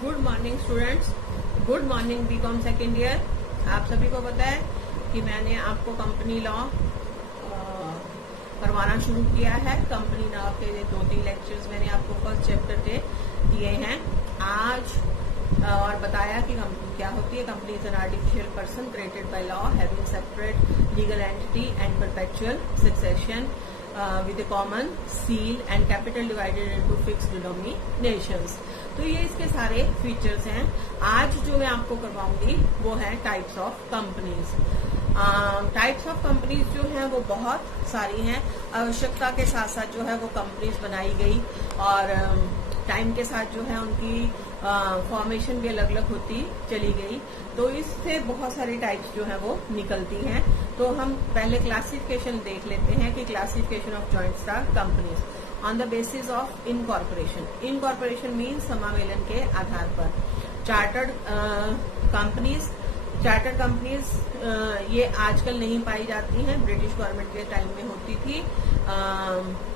Good morning students, good morning BCom second year. आप सभी को पता है कि मैंने आपको कंपनी लॉ करवाना शुरू किया है। कंपनी लॉ के 2-3 लेक्चर्स मैंने आपको फर्स्ट चैप्टर के दिए हैं आज, और बताया कि कंपनी क्या होती है। Company is an artificial person created by law having separate legal entity and perpetual succession with a common seal and capital divided into fixed denominations। तो ये इसके सारे फीचर्स हैं। आज जो मैं आपको करवाऊंगी वो है types of companies. Types of companies जो है वो बहुत सारी हैं। आवश्यकता के साथ साथ जो है वो कंपनीज बनाई गई और टाइम के साथ जो है उनकी फॉर्मेशन भी अलग अलग होती चली गई। तो इससे बहुत सारी टाइप्स जो है वो निकलती हैं। तो हम पहले क्लासिफिकेशन देख लेते हैं कि classification of joint stock companies on the basis of incorporation. Incorporation means समावेलन के आधार पर। चार्टर्ड कंपनीज ये आजकल नहीं पाई जाती हैं, ब्रिटिश गवर्नमेंट के टाइम में होती थी।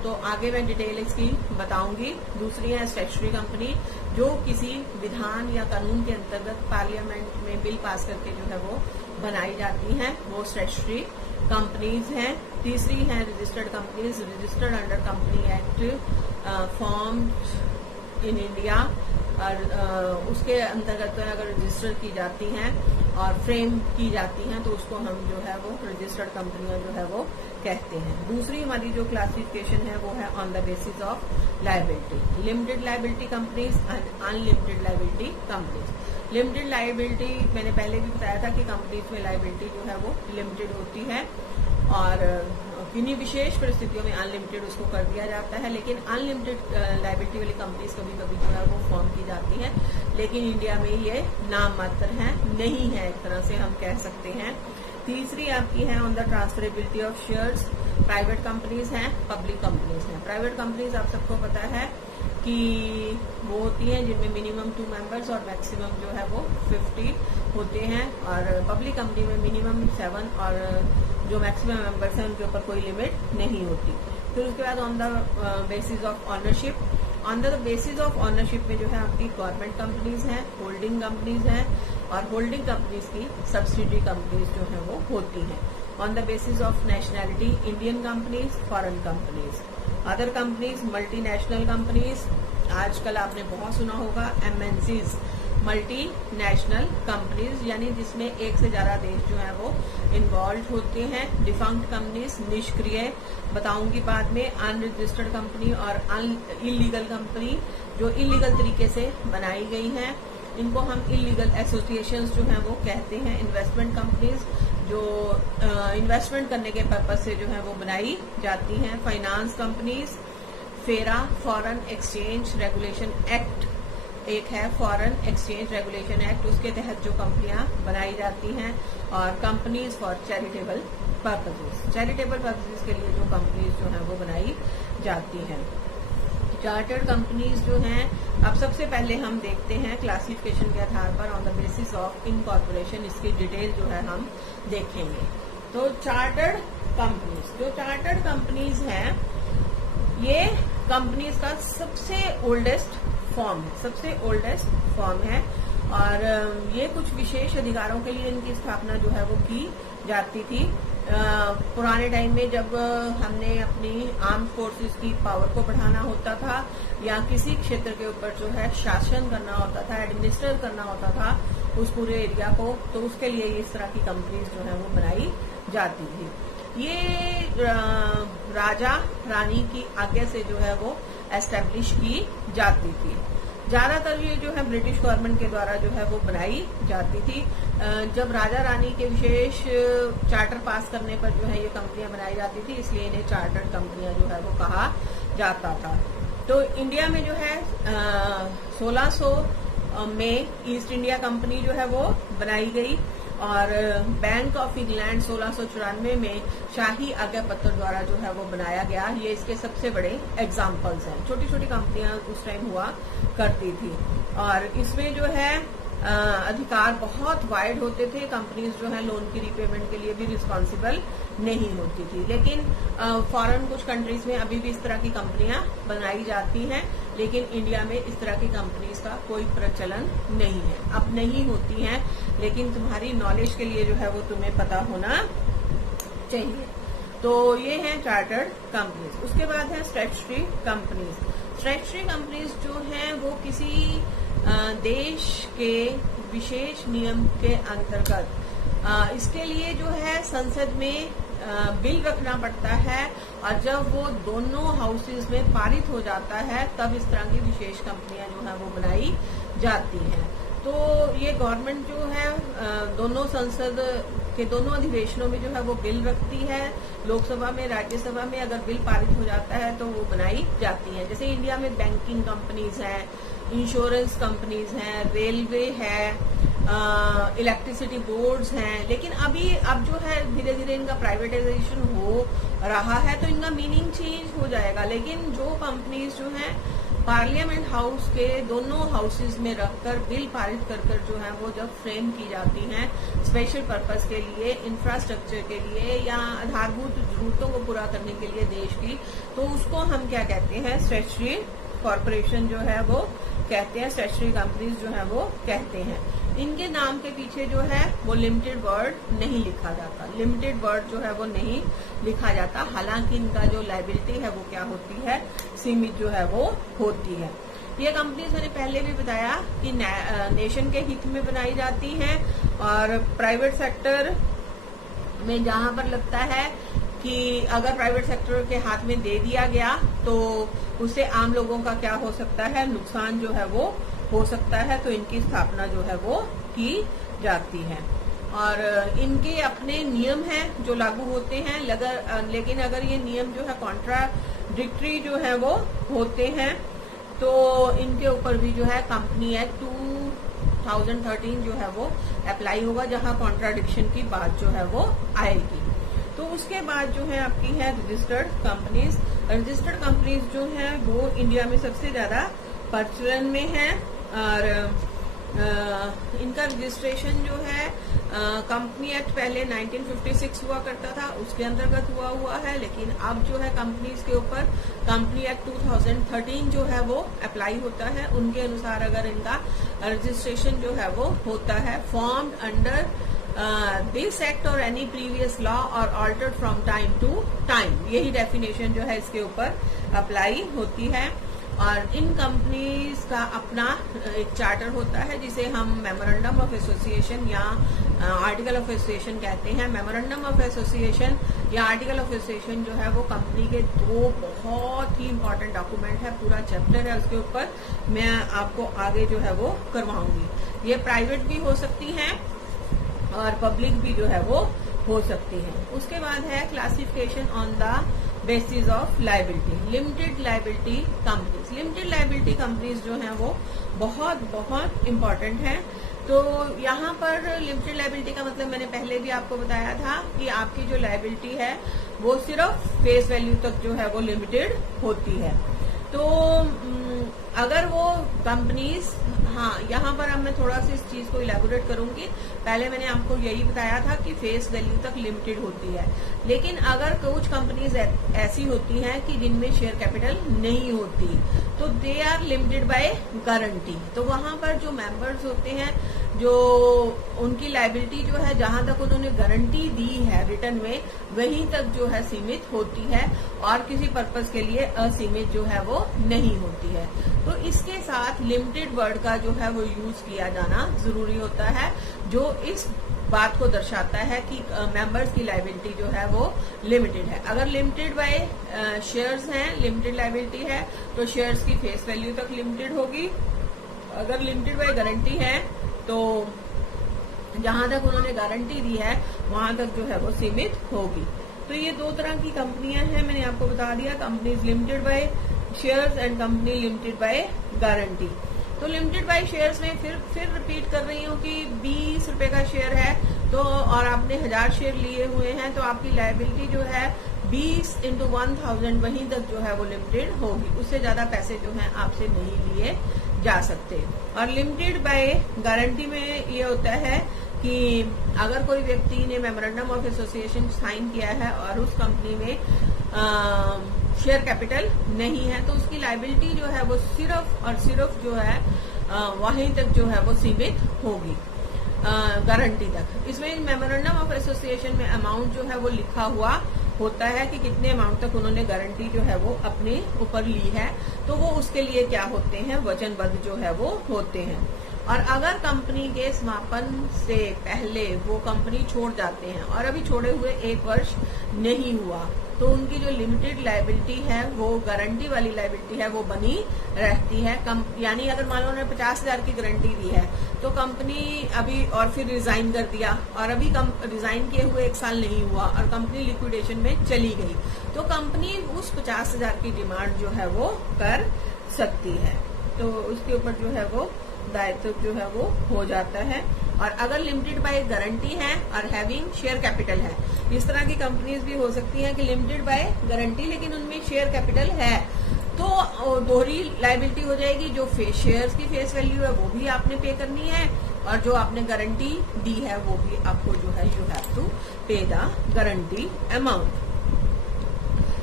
तो आगे मैं डिटेल इसकी बताऊंगी। दूसरी है स्टैट्यूटरी कंपनी, जो किसी विधान या कानून के अंतर्गत पार्लियामेंट में बिल पास करके जो है वो बनाई जाती हैं, वो स्टैट्यूटरी कंपनीज हैं। तीसरी है registered companies, registered under company act formed in India, और उसके अंतर्गत अगर रजिस्टर की जाती हैं और फ्रेम की जाती हैं तो उसको हम जो है वो रजिस्टर्ड कंपनियां जो है वो कहते हैं। दूसरी हमारी जो क्लासिफिकेशन है वो है on the basis of liability. Limited liability companies and unlimited liability companies. Limited liability मैंने पहले भी बताया था कि कंपनीज में लायबिलिटी जो है वो लिमिटेड होती है और किन्हीं विशेष परिस्थितियों में अनलिमिटेड उसको कर दिया जाता है। लेकिन अनलिमिटेड लायबिलिटी वाली कंपनीज कभी कभी जो है वो फॉर्म की जाती हैं, लेकिन इंडिया में ये नाम मात्र है, नहीं है, एक तरह से हम कह सकते हैं। तीसरी आपकी है on the transferability of shares. Private companies हैं, पब्लिक कंपनीज हैं। प्राइवेट कंपनीज आप सबको पता है कि वो होती हैं जिनमें मिनिमम 2 मेंबर्स और मैक्सिमम जो है वो 50 होते हैं, और पब्लिक कंपनी में मिनिमम 7 और जो मैक्सिमम मेंबर्स हैं उनके ऊपर कोई लिमिट नहीं होती। फिर उसके बाद on the basis of ownership. On the basis of ownership में जो है आपकी गवर्नमेंट कंपनीज हैं, होल्डिंग कंपनीज हैं, और होल्डिंग कंपनीज की सब्सिडरी कंपनीज जो है वो होती हैं। On the basis of nationality, Indian companies, foreign companies. Other companies, multinational companies, आजकल आपने बहुत सुना होगा MNCs, मल्टी नेशनल कंपनीज, यानी जिसमें एक से ज्यादा देश जो है वो इन्वॉल्व होते हैं। डिफंक्ट कंपनीज, निष्क्रिय, बताऊंगी बाद में। अनरजिस्टर्ड कंपनी और इलीगल कंपनी, जो इलीगल तरीके से बनाई गई हैं, इनको हम इलीगल एसोसिएशंस जो है वो कहते हैं। इन्वेस्टमेंट कंपनीज, जो इन्वेस्टमेंट करने के पर्पज से जो है वो बनाई जाती हैं। फाइनेंस कंपनीज, फेरा, फॉरेन एक्सचेंज रेगुलेशन एक्ट, एक है फॉरेन एक्सचेंज रेगुलेशन एक्ट, उसके तहत जो कंपनियां बनाई जाती हैं। और companies for charitable purposes, charitable purposes के लिए जो कंपनीज जो है वो बनाई जाती हैं। चार्टर्ड कंपनीज जो हैं, अब सबसे पहले हम देखते हैं क्लासिफिकेशन के आधार पर on the basis of incorporation, इसकी डिटेल जो है हम देखेंगे। तो चार्टर्ड कंपनीज, जो चार्टर्ड कंपनीज हैं, ये कंपनीज का सबसे ओल्डेस्ट फॉर्म है, और ये कुछ विशेष अधिकारों के लिए इनकी स्थापना जो है वो की जाती थी। पुराने टाइम में जब हमने अपनी आर्म्ड फोर्सेस की पावर को बढ़ाना होता था या किसी क्षेत्र के ऊपर जो है शासन करना होता था, एडमिनिस्ट्रेट करना होता था उस पूरे एरिया को, तो उसके लिए इस तरह की कंपनीज जो है वो बनाई जाती थी। ये राजा रानी की आज्ञा से जो है वो एस्टेब्लिश की जाती थी। ज्यादातर ये जो है ब्रिटिश गवर्नमेंट के द्वारा जो है वो बनाई जाती थी। जब राजा रानी के विशेष चार्टर पास करने पर जो है ये कंपनियां बनाई जाती थी, इसलिए इन्हें चार्टर्ड कंपनियां जो है वो कहा जाता था। तो इंडिया में जो है 1600 में ईस्ट इंडिया कंपनी जो है वो बनाई गई, और बैंक ऑफ इंग्लैंड 1694 में शाही आज्ञा पत्र द्वारा जो है वो बनाया गया। ये इसके सबसे बड़े एग्जाम्पल्स हैं। छोटी छोटी कंपनियां उस टाइम हुआ करती थी, और इसमें जो है अधिकार बहुत वाइड होते थे। कंपनीज जो है लोन की रीपेमेंट के लिए भी रिस्पॉन्सिबल नहीं होती थी। लेकिन फॉरेन कुछ कंट्रीज में अभी भी इस तरह की कंपनियां बनाई जाती हैं, लेकिन इंडिया में इस तरह की कंपनीज का कोई प्रचलन नहीं है। अब नहीं होती हैं, लेकिन तुम्हारी नॉलेज के लिए जो है वो तुम्हें पता होना चाहिए। तो ये है चार्टर्ड कंपनीज। उसके बाद है स्टैट्यूटरी कंपनीज। स्टैट्यूटरी कंपनीज जो हैं वो किसी देश के विशेष नियम के अंतर्गत इसके लिए जो है संसद में बिल रखना पड़ता है, और जब वो दोनों हाउसेज में पारित हो जाता है तब इस तरह की विशेष कंपनियां जो है वो बनाई जाती हैं। तो ये गवर्नमेंट जो है दोनों संसद के दोनों अधिवेशनों में जो है वो बिल रखती है। लोकसभा में, राज्यसभा में अगर बिल पारित हो जाता है तो वो बनाई जाती है। जैसे इंडिया में बैंकिंग कंपनीज हैं, इंश्योरेंस कंपनीज हैं, रेलवे है, इलेक्ट्रिसिटी बोर्ड्स हैं, लेकिन अब जो है धीरे धीरे इनका प्राइवेटाइजेशन हो रहा है तो इनका मीनिंग चेंज हो जाएगा। लेकिन जो कंपनीज जो हैं पार्लियामेंट हाउस के दोनों हाउसेज में रखकर बिल पारित कर जो है वो जब फ्रेम की जाती हैं स्पेशल पर्पस के लिए, इंफ्रास्ट्रक्चर के लिए या आधारभूत जरूरतों को पूरा करने के लिए देश की, तो उसको हम क्या कहते हैं, स्टैट्यूटरी कॉर्पोरेशन जो है वो कहते हैं, स्टैट्यूटरी कंपनीज जो है वो कहते हैं। इनके नाम के पीछे जो है वो लिमिटेड वर्ड नहीं लिखा जाता, लिमिटेड वर्ड जो है वो नहीं लिखा जाता। हालांकि इनका जो लायबिलिटी है वो क्या होती है, सीमित जो है वो होती है। ये कंपनीज मैंने पहले भी बताया कि नेशन के हित में बनाई जाती हैं, और प्राइवेट सेक्टर में जहां पर लगता है कि अगर प्राइवेट सेक्टर के हाथ में दे दिया गया तो उससे आम लोगों का क्या हो सकता है, नुकसान जो है वो हो सकता है, तो इनकी स्थापना जो है वो की जाती है। और इनके अपने नियम हैं जो लागू होते हैं, लेकिन अगर ये नियम जो है कॉन्ट्राडिक्टरी जो है वो होते हैं तो इनके ऊपर भी जो है कंपनी एक्ट 2013 जो है वो अप्लाई होगा, जहां कॉन्ट्राडिक्शन की बात जो है वो आएगी। तो उसके बाद जो है आपकी है रजिस्टर्ड कंपनीज। रजिस्टर्ड कंपनीज जो है वो इंडिया में सबसे ज्यादा प्रचलन में है, और इनका रजिस्ट्रेशन जो है कंपनी एक्ट पहले 1956 हुआ करता था, उसके अंतर्गत हुआ है, लेकिन अब जो है कंपनीज के ऊपर कंपनी एक्ट 2013 जो है वो अप्लाई होता है। उनके अनुसार अगर इनका रजिस्ट्रेशन जो है वो होता है फॉर्म्ड अंडर दिस एक्ट और एनी प्रीवियस लॉ और altered from time to time, यही डेफिनेशन जो है इसके ऊपर अप्लाई होती है। और इन कंपनीज का अपना एक चार्टर होता है जिसे हम मेमोरेंडम ऑफ एसोसिएशन या आर्टिकल ऑफ एसोसिएशन कहते हैं। मेमोरेंडम ऑफ एसोसिएशन या आर्टिकल ऑफ एसोसिएशन जो है वो कंपनी के दो बहुत ही इंपॉर्टेंट डॉक्यूमेंट है, पूरा चैप्टर है उसके ऊपर, मैं आपको आगे जो है वो करवाऊंगी। ये प्राइवेट भी हो सकती हैं और पब्लिक भी जो है वो हो सकती है। उसके बाद है classification on the basis of liability. Limited liability companies, limited liability companies जो हैं वो बहुत बहुत इम्पोर्टेंट हैं। तो यहाँ पर लिमिटेड लायबिलिटी का मतलब मैंने पहले भी आपको बताया था कि आपकी जो लायबिलिटी है वो सिर्फ फेस वैल्यू तक जो है वो लिमिटेड होती है। तो अगर वो कंपनीज, हाँ यहाँ पर अब मैं थोड़ा सा इस चीज को इलेबोरेट करूंगी। पहले मैंने आपको यही बताया था कि फेस वैल्यू तक लिमिटेड होती है, लेकिन अगर कुछ कंपनीज ऐसी होती हैं कि जिनमें शेयर कैपिटल नहीं होती तो they are limited by guarantee. तो वहां पर जो मेंबर्स होते हैं, जो उनकी लायबिलिटी जो है जहां तक उन्होंने गारंटी दी है रिटर्न में, वहीं तक जो है सीमित होती है और किसी पर्पस के लिए असीमित जो है वो नहीं होती है। तो इसके साथ लिमिटेड वर्ड का जो है वो यूज किया जाना जरूरी होता है, जो इस बात को दर्शाता है कि मेंबर्स की लायबिलिटी जो है वो लिमिटेड है। अगर लिमिटेड बाय शेयर्स हैं, लिमिटेड लायबिलिटी है, तो शेयर्स की फेस वैल्यू तक लिमिटेड होगी। अगर लिमिटेड बाय गारंटी है तो जहां तक उन्होंने गारंटी दी है वहां तक जो है वो सीमित होगी। तो ये दो तरह की कंपनियां हैं, मैंने आपको बता दिया, companies limited by shares and company limited by guarantee. तो लिमिटेड बाय शेयर्स में फिर रिपीट कर रही हूँ कि 20 रुपए का शेयर है तो और आपने 1000 शेयर लिए हुए हैं तो आपकी लायबिलिटी जो है 20 into 1000 वहीं तक जो है वो लिमिटेड होगी, उससे ज्यादा पैसे जो है आपसे नहीं लिए जा सकते। और लिमिटेड बाय गारंटी में ये होता है कि अगर कोई व्यक्ति ने मेमोरेंडम ऑफ एसोसिएशन साइन किया है और उस कंपनी में शेयर कैपिटल नहीं है, तो उसकी लायबिलिटी जो है वो सिर्फ और सिर्फ जो है वहीं तक जो है वो सीमित होगी, गारंटी तक। इसमें मेमोरेंडम ऑफ एसोसिएशन में अमाउंट जो है वो लिखा हुआ होता है कि कितने अमाउंट तक उन्होंने गारंटी जो है वो अपने ऊपर ली है, तो वो उसके लिए क्या होते हैं, वचनबद्ध जो है वो होते हैं। और अगर कंपनी के समापन से पहले वो कंपनी छोड़ जाते हैं और अभी छोड़े हुए 1 वर्ष नहीं हुआ, तो उनकी जो लिमिटेड लायबिलिटी है वो गारंटी वाली लायबिलिटी है वो बनी रहती है। यानी अगर मान लो उन्होंने 50,000 की गारंटी दी है, तो कंपनी अभी और फिर रिजाइन कर दिया और अभी रिजाइन किए हुए 1 साल नहीं हुआ और कंपनी लिक्विडेशन में चली गई, तो कंपनी उस 50,000 की डिमांड जो है वो कर सकती है, तो उसके ऊपर जो है वो दायित्व जो है वो हो जाता है। और अगर लिमिटेड बाय गारंटी है और हैविंग शेयर कैपिटल है, इस तरह की कंपनीज भी हो सकती हैं कि लिमिटेड बाय गारंटी लेकिन उनमें शेयर कैपिटल है, तो दोहरी लायबिलिटी हो जाएगी। जो शेयर्स की फेस वैल्यू है वो भी आपने पे करनी है और जो आपने गारंटी दी है वो भी आपको जो है यू हैव टू पे द गारंटी अमाउंट।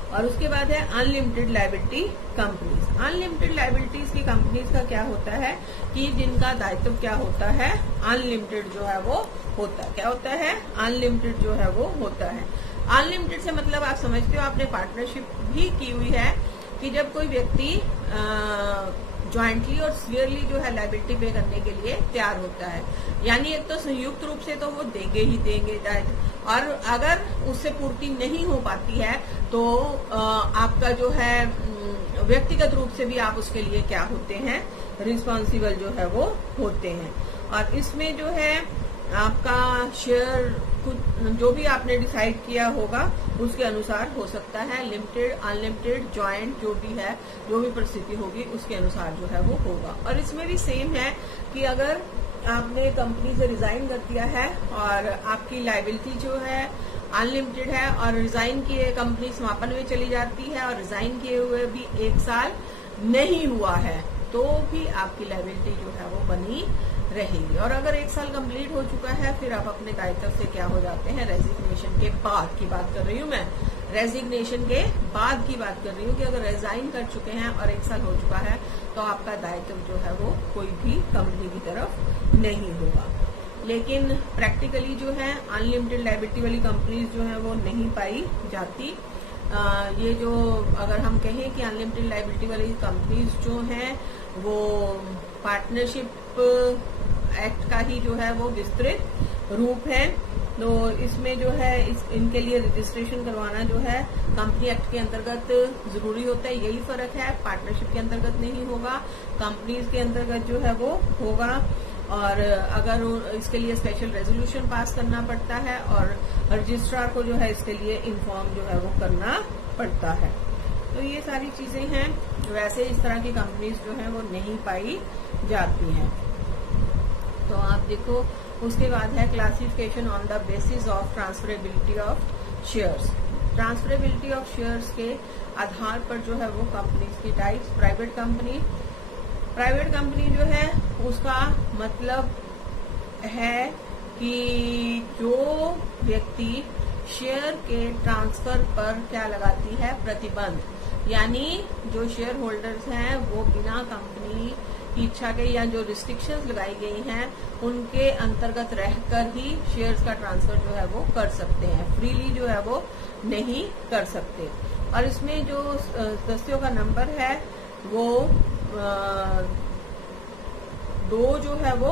और उसके बाद है unlimited liability companies. Unlimited liabilities की कंपनीज का क्या होता है कि जिनका दायित्व क्या होता है, अनलिमिटेड जो है वो होता है। क्या होता है, अनलिमिटेड जो है वो होता है। अनलिमिटेड से मतलब आप समझते हो, आपने पार्टनरशिप भी की हुई है कि जब कोई व्यक्ति ज्वाइंटली और सिवियरली जो है लायबिलिटी पे करने के लिए तैयार होता है, यानी एक तो संयुक्त रूप से तो वो देंगे ही देंगे दायित्व, और अगर उससे पूर्ति नहीं हो पाती है तो आपका जो है व्यक्तिगत रूप से भी आप उसके लिए क्या होते हैं, रिस्पॉन्सिबल जो है वो होते हैं। और इसमें जो है आपका शेयर जो भी आपने डिसाइड किया होगा उसके अनुसार हो सकता है, लिमिटेड, अनलिमिटेड, ज्वाइंट, जो भी है, जो भी परिस्थिति होगी उसके अनुसार जो है वो होगा। और इसमें भी सेम है कि अगर आपने कंपनी से रिजाइन कर दिया है और आपकी लायबिलिटी जो है अनलिमिटेड है और रिजाइन किए कंपनी समापन में चली जाती है और रिजाइन किए हुए भी 1 साल नहीं हुआ है, तो भी आपकी लायबिलिटी जो है वो बनी रहेगी। और अगर 1 साल कंप्लीट हो चुका है, फिर आप अपने दायित्व से क्या हो जाते हैं, रेजिग्नेशन के बाद की बात कर रही हूँ मैं, रेजिग्नेशन के बाद की बात कर रही हूँ कि अगर रिजाइन कर चुके हैं और 1 साल हो चुका है तो आपका दायित्व जो है वो कोई भी कंपनी की तरफ नहीं होगा। लेकिन प्रैक्टिकली जो है अनलिमिटेड लायबिलिटी वाली कंपनीज जो है वो नहीं पाई जाती। ये जो अगर हम कहें कि अनलिमिटेड लायबिलिटी वाली कंपनीज जो हैं वो पार्टनरशिप एक्ट का ही जो है वो विस्तृत रूप है, तो इसमें जो है इनके लिए रजिस्ट्रेशन करवाना जो है कंपनी एक्ट के अंतर्गत जरूरी होता है। यही फर्क है, पार्टनरशिप के अंतर्गत नहीं होगा, कंपनीज के अंतर्गत जो है वो होगा। और अगर इसके लिए स्पेशल रेजोल्यूशन पास करना पड़ता है और रजिस्ट्रार को जो है इसके लिए इन्फॉर्म जो है वो करना पड़ता है। तो ये सारी चीजें हैं, वैसे इस तरह की कंपनीज जो है वो नहीं पाई जाती हैं। तो आप देखो, उसके बाद है classification on the basis of transferability of shares. Transferability of shares के आधार पर जो है वो कंपनीज की टाइप्स। प्राइवेट कंपनी जो है उसका मतलब है कि जो व्यक्ति शेयर के ट्रांसफर पर क्या लगाती है, प्रतिबंध, यानी जो शेयर होल्डर्स हैं वो बिना कंपनी की इच्छा के या जो रिस्ट्रिक्शंस लगाई गई हैं उनके अंतर्गत रहकर ही शेयर्स का ट्रांसफर जो है वो कर सकते हैं, फ्रीली जो है वो नहीं कर सकते। और इसमें जो सदस्यों का नंबर है वो 2 जो है वो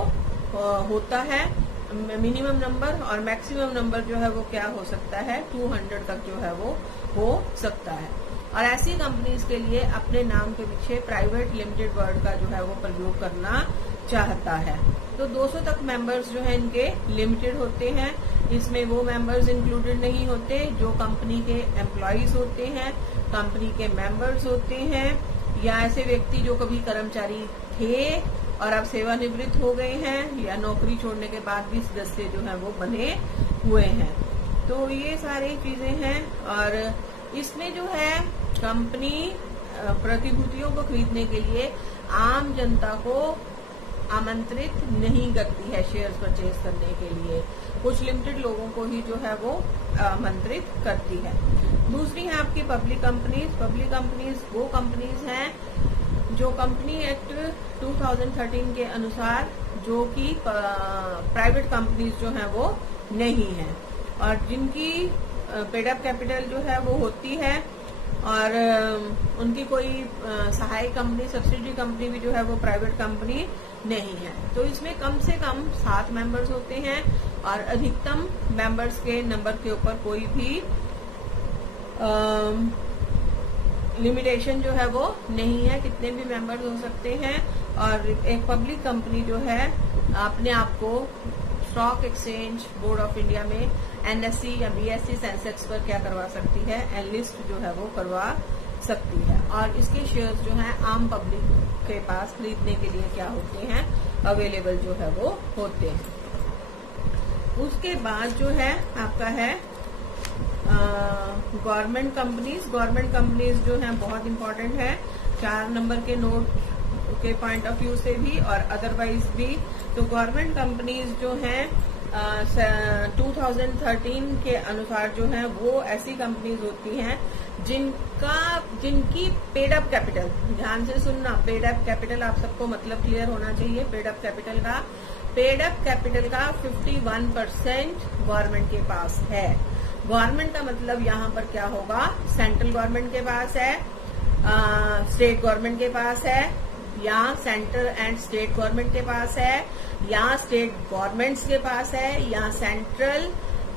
होता है मिनिमम नंबर, और मैक्सिमम नंबर जो है वो क्या हो सकता है, 200 तक जो है वो हो सकता है। और ऐसी कंपनीज के लिए अपने नाम के पीछे प्राइवेट लिमिटेड वर्ड का जो है वो प्रयोग करना चाहता है। तो 200 तक मेंबर्स जो है इनके लिमिटेड होते हैं। इसमें वो मेंबर्स इंक्लूडेड नहीं होते जो कंपनी के एम्प्लॉइज होते हैं, कंपनी के मेंबर्स होते हैं, या ऐसे व्यक्ति जो कभी कर्मचारी थे और अब सेवानिवृत्त हो गए हैं, या नौकरी छोड़ने के बाद भी सदस्य जो है वो बने हुए हैं। तो ये सारी चीजें हैं। और इसमें जो है कंपनी प्रतिभूतियों को खरीदने के लिए आम जनता को आमंत्रित नहीं करती है शेयर्स परचेज करने के लिए। कुछ लिमिटेड लोगों को ही जो है वो आमंत्रित करती है। दूसरी है आपकी पब्लिक कंपनीज। पब्लिक कंपनीज वो कंपनीज हैं जो कंपनी एक्ट 2013 के अनुसार जो कि प्राइवेट कंपनीज जो है वो नहीं है और जिनकी पेड अप कैपिटल जो है वो होती है और उनकी कोई सहायक कंपनी, सब्सिडरी कंपनी भी जो है वो प्राइवेट कंपनी नहीं है। तो इसमें कम से कम 7 मेंबर्स होते हैं और अधिकतम मेंबर्स के नंबर के ऊपर कोई भी लिमिटेशन जो है वो नहीं है, कितने भी मेंबर्स हो सकते हैं। और एक पब्लिक कंपनी जो है अपने आप को stock exchange board of India में NSE या BSE सेंसेक्स पर क्या करवा सकती है, एनलिस्ट जो है वो करवा सकती है। और इसके शेयर्स जो हैं आम पब्लिक के पास खरीदने के लिए क्या होते हैं, अवेलेबल जो है वो होते हैं। उसके बाद जो है आपका है गवर्नमेंट कंपनीज। गवर्नमेंट कंपनीज जो है बहुत इंपॉर्टेंट है 4 नंबर के नोट के पॉइंट ऑफ व्यू से भी और अदरवाइज भी। तो गवर्नमेंट कंपनीज जो हैं 2013 के अनुसार जो है वो ऐसी कंपनीज होती हैं जिनकी पेड अप कैपिटल, ध्यान से सुनना, पेड अप कैपिटल आप सबको मतलब क्लियर होना चाहिए। पेड अप कैपिटल का 51% गवर्नमेंट के पास है। गवर्नमेंट का मतलब यहाँ पर क्या होगा, सेंट्रल गवर्नमेंट के पास है, स्टेट गवर्नमेंट के पास है, या सेंट्रल एंड स्टेट गवर्नमेंट के पास है, या स्टेट गवर्नमेंट्स के पास है, या सेंट्रल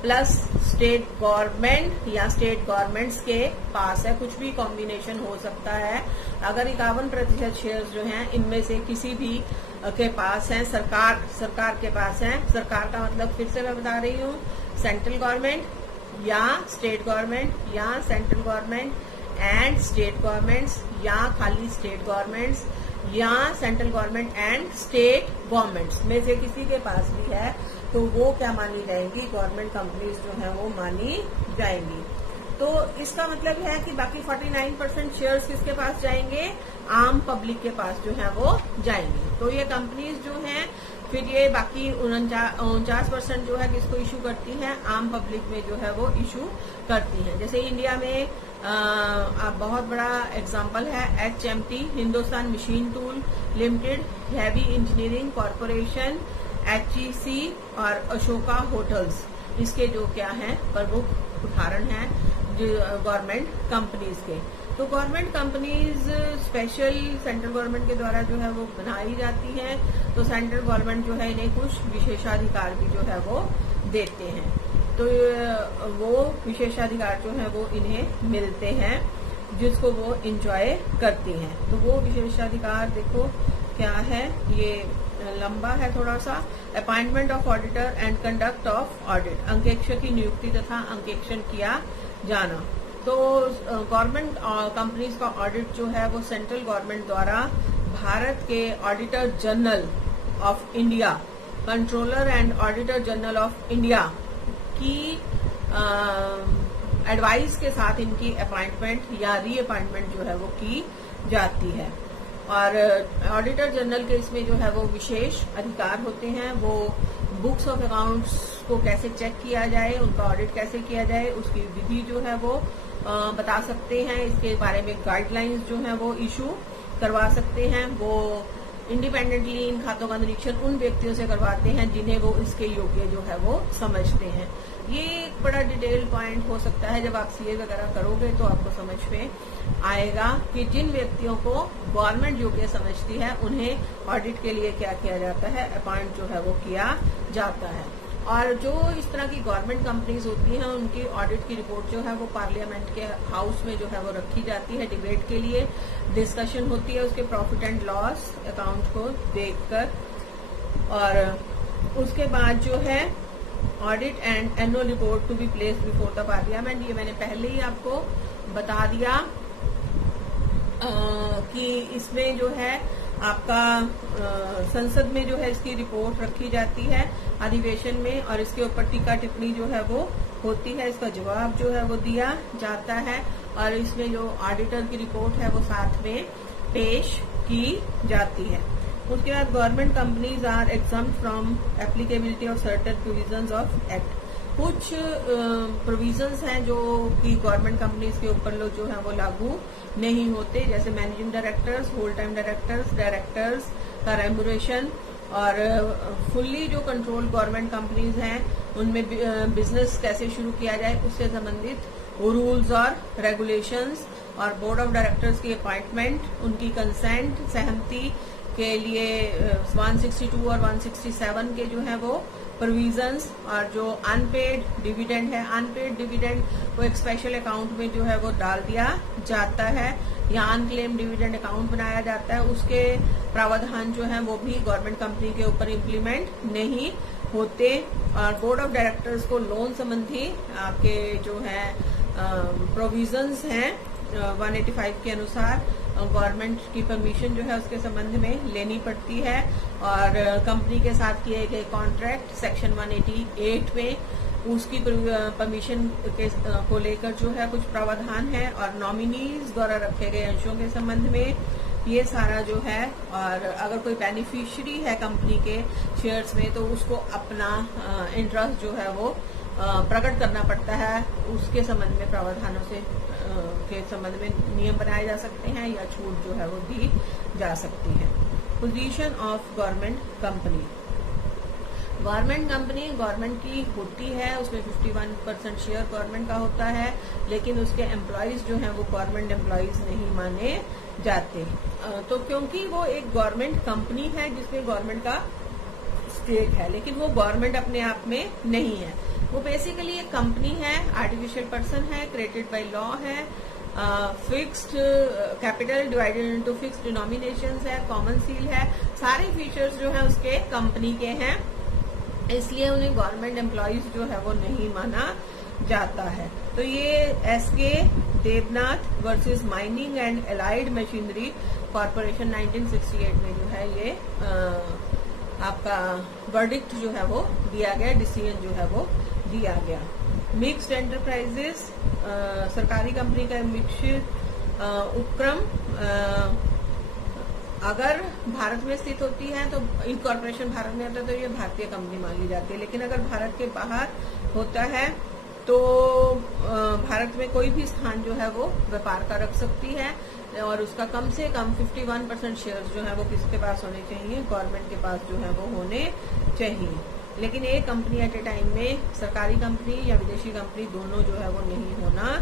प्लस स्टेट गवर्नमेंट या स्टेट गवर्नमेंट्स के पास है। कुछ भी कॉम्बिनेशन हो सकता है। अगर 51% शेयर्स जो हैं इनमें से किसी भी के पास हैं, सरकार के पास हैं। सरकार का मतलब फिर से मैं बता रही हूँ, सेंट्रल गवर्नमेंट या स्टेट गवर्नमेंट या central government and state governments या खाली स्टेट गवर्नमेंट्स या central government and state governments में से किसी के पास भी है तो वो क्या मानी जाएंगी, गवर्नमेंट कंपनीज जो है वो मानी जाएंगी। तो इसका मतलब है कि बाकी 49% शेयर्स किसके पास जाएंगे, आम पब्लिक के पास जो है वो जाएंगे। तो ये कंपनीज जो हैं फिर ये बाकी 49% जो है किसको इशू करती हैं, आम पब्लिक में जो है वो इशू करती हैं। जैसे इंडिया में बहुत बड़ा एग्जांपल है HMT, Hindustan machine tool limited, heavy engineering corporation, HEC और अशोका होटल्स। इसके जो क्या हैं प्रमुख उदाहरण हैं गवर्नमेंट कंपनीज के। तो government companies special central government के द्वारा जो है वो बनाई जाती हैं। तो सेंट्रल गवर्नमेंट जो है इन्हें कुछ विशेषाधिकार भी जो है वो देते हैं। तो वो विशेषाधिकार जो है वो इन्हें मिलते हैं जिसको वो इंजॉय करती हैं। तो वो विशेषाधिकार देखो क्या है, ये लंबा है थोड़ा सा। Appointment of auditor and conduct of audit, अंकेक्षक की नियुक्ति तथा अंकेक्षण किया जाना। तो गवर्नमेंट कंपनीज का ऑडिट जो है वो सेंट्रल गवर्नमेंट द्वारा भारत के auditor general of India, controller and auditor general of India की एडवाइस के साथ इनकी अपॉइंटमेंट या रीअपॉइंटमेंट जो है वो की जाती है। और ऑडिटर जनरल के इसमें जो है वो विशेष अधिकार होते हैं। वो बुक्स ऑफ अकाउंट्स को कैसे चेक किया जाए, उनका ऑडिट कैसे किया जाए, उसकी विधि जो है वो बता सकते हैं। इसके बारे में गाइडलाइंस जो है वो इशू करवा सकते हैं। वो इंडिपेंडेंटली इन खातों का निरीक्षण उन व्यक्तियों से करवाते हैं जिन्हें वो इसके योग्य जो है वो समझते हैं। ये एक बड़ा डिटेल पॉइंट हो सकता है, जब आप सीए वगैरह करोगे तो आपको समझ में आएगा कि जिन व्यक्तियों को गवर्नमेंट योग्य समझती है उन्हें ऑडिट के लिए क्या किया जाता है, अपॉइंट जो है वो किया जाता है। और जो इस तरह की गवर्नमेंट कंपनीज होती हैं उनकी ऑडिट की रिपोर्ट जो है वो पार्लियामेंट के हाउस में जो है वो रखी जाती है, डिबेट के लिए डिस्कशन होती है उसके प्रॉफिट एंड लॉस अकाउंट को देखकर। और उसके बाद जो है audit and annual report to be place before the parliament, ये मैंने पहले ही आपको बता दिया कि इसमें जो है आपका संसद में जो है इसकी रिपोर्ट रखी जाती है अधिवेशन में और इसके ऊपर टीका टिप्पणी जो है वो होती है, इसका जवाब जो है वो दिया जाता है और इसमें जो ऑडिटर की रिपोर्ट है वो साथ में पेश की जाती है। उसके बाद government companies are exempt from applicability of certain provisions of act. कुछ प्रोविजंस हैं जो कि गवर्नमेंट कंपनीज के ऊपर लोग जो है वो लागू नहीं होते, जैसे managing directors, whole time directors, directors का रेम्यूनरेशन, और फुल्ली जो कंट्रोल गवर्नमेंट कंपनीज हैं उनमें बिजनेस कैसे शुरू किया जाए उससे संबंधित रूल्स और रेगुलेशंस, और बोर्ड ऑफ डायरेक्टर्स की अपॉइंटमेंट, उनकी कंसेंट, सहमति के लिए 162 और 167 के जो है वो प्रोविजंस, और जो अनपेड डिविडेंड है, अनपेड डिविडेंड वो एक स्पेशल अकाउंट में जो है वो डाल दिया जाता है या अनक्लेम डिविडेंड अकाउंट बनाया जाता है, उसके प्रावधान जो है वो भी गवर्नमेंट कंपनी के ऊपर इम्प्लीमेंट नहीं होते। और बोर्ड ऑफ डायरेक्टर्स को लोन संबंधी आपके जो है प्रोविजंस हैं 185 के अनुसार गवर्नमेंट की परमिशन जो है उसके संबंध में लेनी पड़ती है, और कंपनी के साथ किए गए कॉन्ट्रैक्ट सेक्शन 188 में उसकी परमिशन के को लेकर जो है कुछ प्रावधान है, और नॉमिनीज द्वारा रखे गए अंशों के संबंध में ये सारा जो है, और अगर कोई बेनिफिशियरी है कंपनी के शेयर्स में तो उसको अपना इंटरेस्ट जो है वो प्रकट करना पड़ता है, उसके संबंध में प्रावधानों से के संबंध में नियम बनाए जा सकते हैं या छूट जो है वो दी जा सकती है। Position of government company. Government company government की होती है, उसमें 51% शेयर गवर्नमेंट का होता है, लेकिन उसके एम्प्लॉयज जो हैं वो गवर्नमेंट एम्प्लॉयज नहीं माने जाते। तो क्योंकि वो एक गवर्नमेंट कंपनी है जिसमें गवर्नमेंट का स्टेक है, लेकिन वो गवर्नमेंट अपने आप में नहीं है, वो बेसिकली एक कंपनी है, आर्टिफिशियल पर्सन है, क्रिएटेड बाय लॉ है, fixed capital divided into fixed denominations है, कॉमन सील है, सारे फीचर्स जो है उसके कंपनी के हैं, इसलिए उन्हें गवर्नमेंट एम्प्लॉयज जो है वो नहीं माना जाता है। तो ये S K Devnath versus mining and allied machinery corporation 1968 में जो है ये आपका वर्डिक्ट जो है वो दिया गया, डिसीजन जो है वो दिया गया। मिक्स्ड एंटरप्राइजेस सरकारी कंपनी का मिश्रित उपक्रम अगर भारत में स्थित होती है तो इनकॉर्पोरेशन भारत में होता है तो ये भारतीय कंपनी मान ली जाती है, लेकिन अगर भारत के बाहर होता है तो भारत में कोई भी स्थान जो है वो व्यापार का रख सकती है, और उसका कम से कम 51% शेयर्स जो है वो किसके पास होने चाहिए, गवर्नमेंट के पास जो है वो होने चाहिए। लेकिन एक कंपनी एट ए टाइम में सरकारी कंपनी या विदेशी कंपनी दोनों जो है वो नहीं होना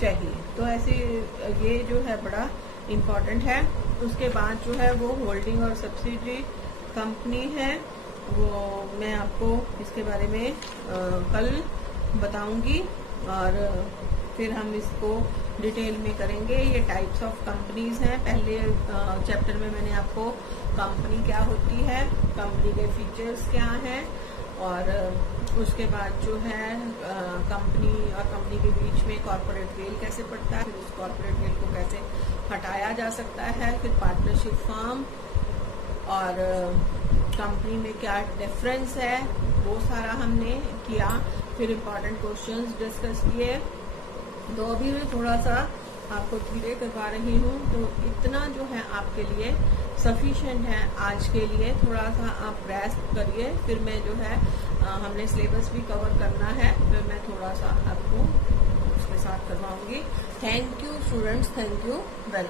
चाहिए। तो ऐसे ये जो है बड़ा इम्पोर्टेंट है। उसके बाद जो है वो होल्डिंग और सब्सिडरी कंपनी है, वो मैं आपको इसके बारे में कल बताऊंगी, और फिर हम इसको डिटेल में करेंगे। ये टाइप्स ऑफ कंपनीज हैं। पहले चैप्टर में मैंने आपको कंपनी क्या होती है, कंपनी के फीचर्स क्या हैं, और उसके बाद जो है कंपनी और कंपनी के बीच में कॉर्पोरेट वेल कैसे पड़ता है, फिर उस कॉर्पोरेट वेल को कैसे हटाया जा सकता है, फिर पार्टनरशिप फर्म और कंपनी में क्या डिफरेंस है वो सारा हमने किया। फिर इम्पोर्टेंट क्वेश्चंस डिस्कस किए। तो अभी मैं थोड़ा सा आपको धीरे करवा रही हूँ, तो इतना जो है आपके लिए सफिशिएंट है आज के लिए। थोड़ा सा आप रेस्ट करिए, फिर मैं जो है हमने सिलेबस भी कवर करना है, फिर मैं थोड़ा सा आपको उसके साथ करवाऊंगी। Thank you students, thank you very much.